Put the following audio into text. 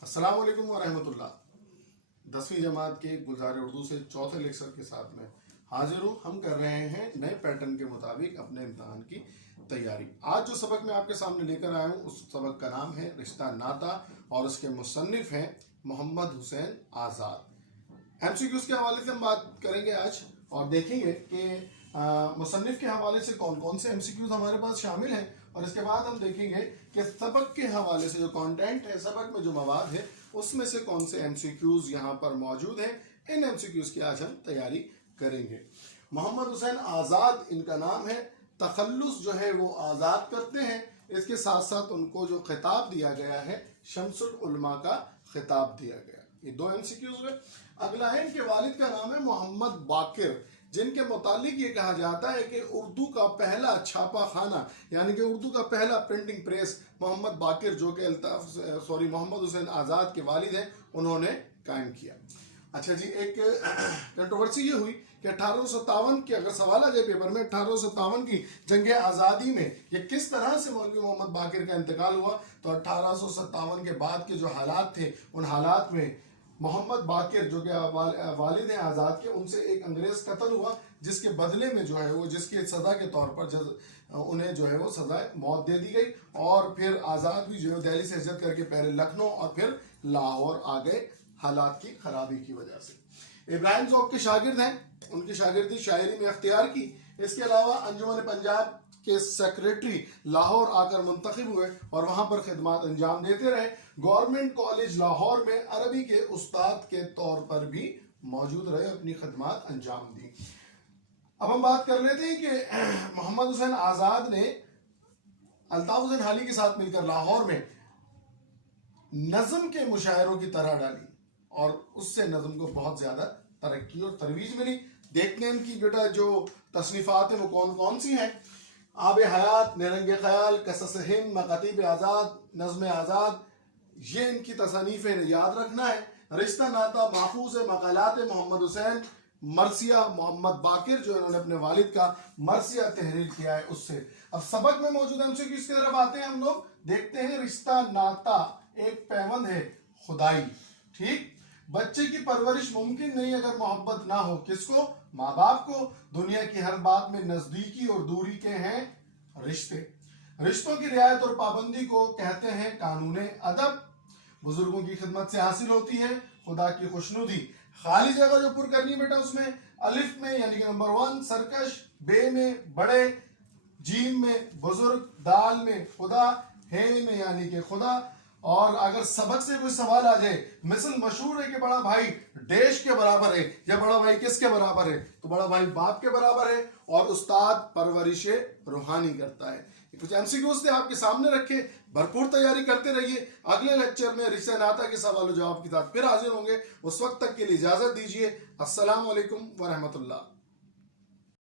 अस्सलाम वालेकुम वरहमतुल्लाह। 10वीं जमात के गुलजार उर्दू से चौथे लेक्चर के साथ में हाजिर हूँ। हम कर रहे हैं नए पैटर्न के मुताबिक अपने इम्तहान की तैयारी। आज जो सबक मैं आपके सामने लेकर आया हूँ उस सबक का नाम है रिश्ता नाता और उसके मुसन्निफ हैं मोहम्मद हुसैन आज़ाद। एमसीक्यूज़ के हवाले से हम बात करेंगे आज और देखेंगे कि मुसन्निफ के हवाले से कौन कौन से एमसीक्यूज़ हमारे पास शामिल हैं और इसके बाद हम देखेंगे कि सबक के हवाले से जो कंटेंट है, सबक में जो मवाद है, उसमें से कौन से एमसीक्यूज़ यहाँ पर मौजूद हैं। इन एमसीक्यूज़ की आज हम तैयारी करेंगे। मोहम्मद हुसैन आज़ाद इनका नाम है। तखल्लुस जो है वो आज़ाद करते हैं। इसके साथ साथ उनको जो खिताब दिया गया है शम्सुल उलमा का खिताब दिया गया। ये दो एमसीक्यूज़ हुए। अगला है इनके वालिद का नाम है मोहम्मद बाकिर, जिनके मुतालिक ये कहा जाता है कि उर्दू का पहला छापा खाना यानी कि उर्दू का पहला प्रिंटिंग प्रेस मोहम्मद बाकिर जो कि मोहम्मद हुसैन आज़ाद के वालिद हैं, उन्होंने कायम किया। अच्छा जी, एक कंट्रोवर्सी ये हुई कि 1857 के, अगर सवाल आ जाए पेपर में, 1857 की जंग आज़ादी में ये किस तरह से मौलवी मोहम्मद बाकिर का इंतकाल हुआ, तो 1857 के बाद के जो हालात थे उन हालात में मोहम्मद बाकिर जो कि वालिद हैं आज़ाद के, उनसे एक अंग्रेज़ कत्ल हुआ, जिसके बदले में जो है वो, जिसकी सज़ा के तौर पर उन्हें जो है वो सज़ा मौत दे दी गई। और फिर आज़ाद भी जो है दिल्ली से हिजरत करके पहले लखनऊ और फिर लाहौर आ गए हालात की खराबी की वजह से। इब्राहिम ज़ौक़ के शागिर्द हैं, उनकी शागिर्दी शायरी में अख्तियार की। इसके अलावा अंजुमन पंजाब के सेक्रेटरी लाहौर आकर मुंतखब हुए और वहां पर खिदमत अंजाम देते रहे। गवर्नमेंट कॉलेज लाहौर में अरबी के उस्ताद के तौर पर भी मौजूद रहे, अपनी खिदमत अंजाम दी। अब हम बात कर लेते हैं कि मोहम्मद हुसैन आज़ाद ने अल्ताफ हुसैन हाली के साथ मिलकर लाहौर में नज़म के मुशायरों की तरह डाली और उससे नज़म को बहुत ज़्यादा तरक्की और तरवीज मिली। देखते हैं इनकी बेटा जो तसनीफ़ात हैं वो कौन कौन सी हैं। आब हयात, निरंगे ख्याल, कसस हिंद, मकातीब आज़ाद, नज़्म आज़ाद, ये इनकी तसनीफ़ें याद रखना है। रिश्ता नाता, महफूज मकालात मोहम्मद हुसैन, मरसिया मोहम्मद बाकिर जो इन्होंने अपने वालिद का मरसिया तहरीर किया है उससे। अब सबक में मौजूद एमसीक्यू इसकी तरफ आते हैं हम लोग। देखते हैं रिश्ता नाता एक पैवंद है खुदाई। ठीक, बच्चे की परवरिश मुमकिन नहीं अगर मोहब्बत ना हो। किसको? माँ बाप को। दुनिया की हर बात में नजदीकी और दूरी के हैं रिश्ते। रिश्तों की रियायत और पाबंदी को कहते हैं कानूने अदब। बुजुर्गों की खिदमत से हासिल होती है खुदा की खुशनुदी। खाली जगह जो पुर करनी बेटा, उसमें अलिफ में यानी कि नंबर 1 सरकश, बे में बड़े, जीम में बुजुर्ग, दाल में खुदा, हे में यानी कि खुदा। और अगर सबक से कोई सवाल आ जाए, मिसल मशहूर है कि बड़ा भाई देश के बराबर है, या बड़ा भाई किसके बराबर है, तो बड़ा भाई बाप के बराबर है और उस्ताद परवरिश रूहानी करता है। कुछ एमसीक्यूज़ थे आपके सामने रखे, भरपूर तैयारी करते रहिए। अगले लेक्चर में रिश्ता नाता के सवाल जवाब के साथ फिर हाजिर होंगे। उस वक्त तक के लिए इजाजत दीजिए। अस्सलाम वालेकुम वरहमतुल्लाह।